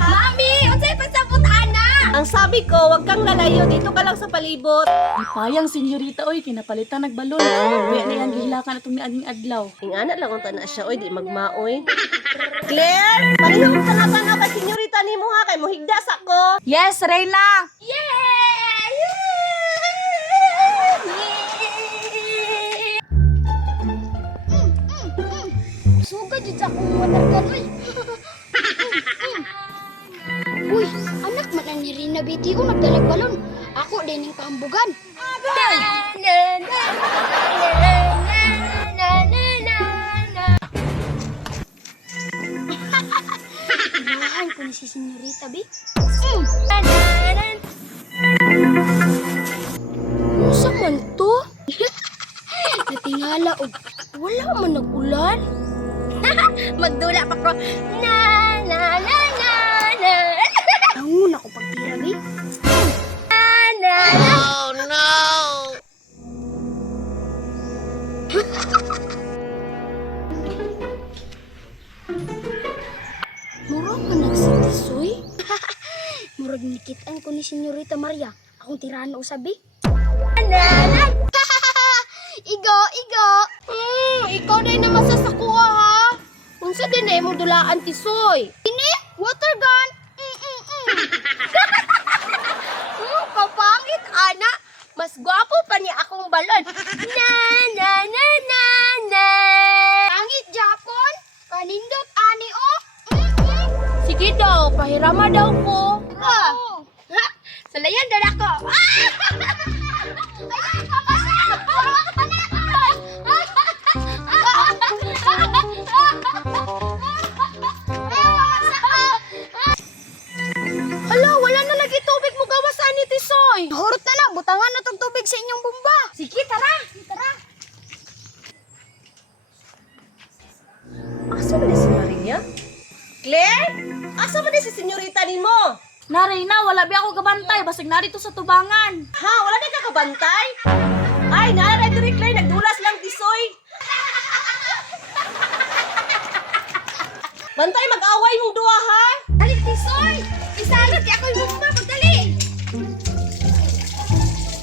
Mami, unsay pasabot ana? Ang sabi ko, wag kang lalayo. Dito ka lang sa palibot. Ay, payang senyorita, oy, kinapalitan nagbalon. Kaya na yan, gihilakan itong niaging adlaw. Ingana lang ang tanan siya, oy, di magmaoy. Claire, palihog ka na ka ba, senyorita ni mo ha, kay mo higdas ako. Yes, Reyna! Sugad jud sa akong watergun, uy. Uy, anak man ang ni Rina BTO nagdalag balon. Ako din yung kahambugan. Inahan ko ni si Senyorita B. Musa man to? Natingala og wala man nag-ulan. Magdula pa ko. Na na na na na. Nangun ako pagtira B. Na na na. Oh no. Murag man nagsitisoy. Murag nikitaan ko ni Senyorita Maria. Akong tirano usabi. Nanan! Igo, igo! Ikaw din naman sasakuha ha! Unsa din na mo dulaan tisoy? Ini, water gun! Kapangit, ana! Mas gwapo pa niya akong balon! Na, na, na, na, na! Pangit, Japon! Kanindot, ani, oh! Sige daw, pahirama daw ko! Salayan din ako! Hala, wala na lagi tubig mo gawas ani tisoy. Hurot na lang, butangan na tong tubig sa inyong bomba. Sige, tara. Tara. Asa ba ni si Maria? Claire? Asa ba ni si senyorita ni mo? Na, Reyna, wala ba ako gabantay, basig na dito sa tubangan. Ha, wala na ka kabantay? Ay, naalala diri Claire, nagdulas lang tisoy. Bantay, mag-away mong duha ha? Dali, tisoy. Isalit kay ako yung bomba. Pagdali.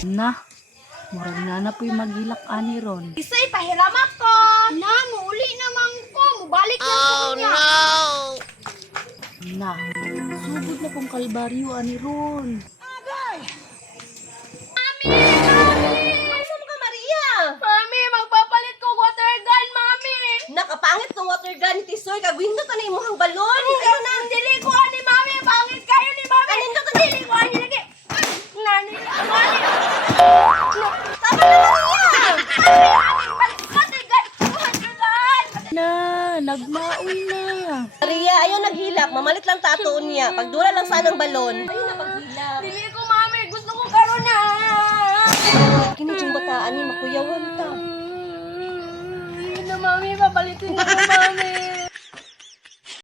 Na, murag na po'y magilak ani ron. Tisoy, pahirama ko. Na, muuli naman ko. Mubalik na ko niya. Na, sugod na kong kalbaryo ani ron. Asa mo ka, Maria? Mami, magpapalit ko water gun, Mami. Nakapangit tong water gun tisoy, kagwindo ka na imong balon. Kayo na, dili ko ani, Mami. Pangit kayo ni Mami. Kanindo to, Dili ko ani lagi. Nani, Mami. Tama na, Maria! Water gun. Water gun. Na, nagmaoy na. Maria, ayaw naghilak. Mamalit lang tatoon niya. Pagdula lang sana ng balon. Ayaw na paghilak. Dili ko, Mami. Gusto ko karon na. Kini yung bataan ni makuyawan ta. Yun na, Mami. Papalitin ko, Mami.